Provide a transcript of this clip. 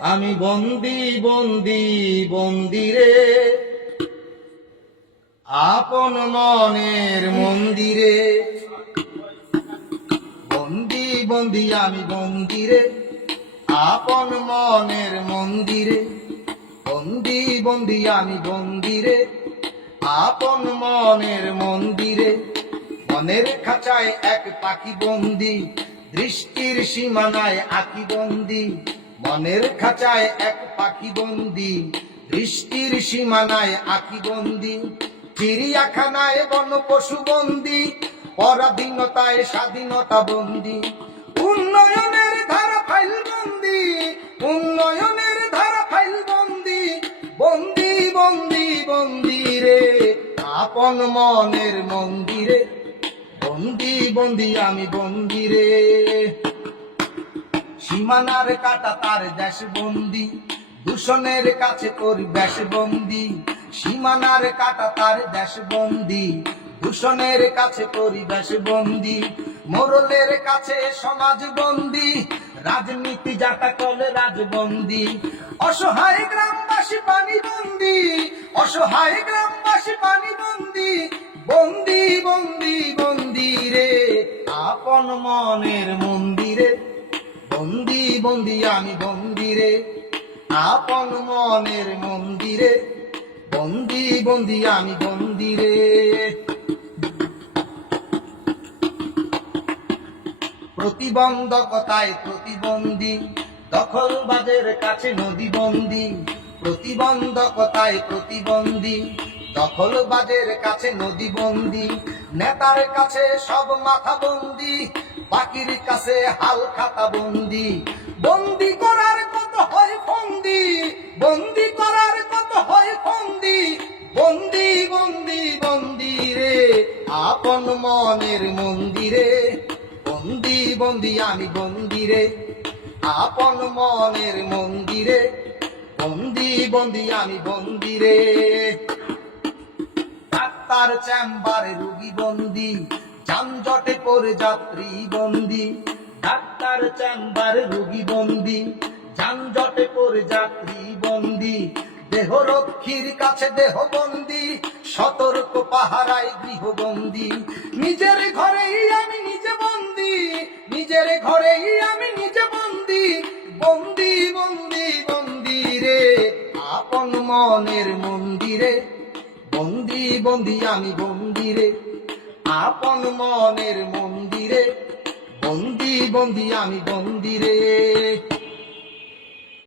আমি বন্দি বন্দি বন্দিরে আপন মনের মন্দিরে। বন্দি বন্দি, আমি বন্দিরে আপন মনের মন্দিরে। বন্দি বন্দি, আমি বন্দিরে আপন মনের মন্দিরে। মনের খাঁচায় এক পাখি বন্দি, দৃষ্টির সীমানায় আঁকি বন্দি। মনের খাঁচায় এক পাখি বন্দি দৃষ্টির সীমানায় আঁকি বন্দি, চিড়িয়াখানায় বন পশু বন্দি, পরাধীনতায় স্বাধীনতা বন্দি। উন্নয়নের ধারা ফাইল বন্দি, উন্নয়নের ধারা ফাইল বন্দি বন্দি বন্দি বন্দি রে। আপন মনের মন্দিরে, বন্দি বন্দি আমি বন্দিরে সীমানার কাটা তার দেশ বন্দি দূষণের কাছে পরিবেশ বন্দি সীমানার কাটা তার দেশ বন্দি দূষণের কাছে পরিবেশ বন্দি মোরলের কাছে সমাজ বন্দি রাজনীতি যাটা কলে রাজবন্দি। অসহায় গ্রামবাসী পানি বন্দি, অসহায় গ্রামবাসী পানি বন্দি। বন্দি বন্দি বন্দিরে আপন মনের মন্দিরে। বন্দি বন্দি, আমি বন্দিরে আপন মনের মন্দিরে। বন্দি বন্দি, আমি বন্দিরে প্রতিবন্ধকতায় প্রতিবন্ধী, দখলবাজের কাছে নদী বন্দি। প্রতিবন্ধকতায় প্রতিবন্ধী, দখলবাজের কাছে নদী বন্দি। নেতার কাছে সব মাথা বন্দি বাকির কাছে হাল খাতা বন্দি। বন্দি করার কত হয় ফন্দি? বন্দি করার কত হয় ফন্দি? বন্দি বন্দি বন্দি রে, আপন মনের মন্দিরে। বন্দি বন্দি, আমি বন্দিরে আপন মনের মন্দিরে। বন্দি বন্দি, আমি বন্দিরে ডাক্তার চেম্বারে রুগী বন্দি। যানজটে পড়ে যাত্রী বন্দি, ডাক্তার চেম্বারে রুগী বন্দি, যানজটে পড়ে যাত্রী বন্দি, দেহরক্ষীর কাছে দেহ বন্দি সতর্ক পাহারায় গৃহবন্দি। নিজের ঘরেই আমি নিজে বন্দি, নিজের ঘরেই আমি নিজে বন্দি বন্দি বন্দি বন্দি রে, আপন মনের মন্দিরে, বন্দি বন্দি আমি বন্দিরে আপন মনের মন্দিরে বন্দি বন্দি আমি বন্দিরে।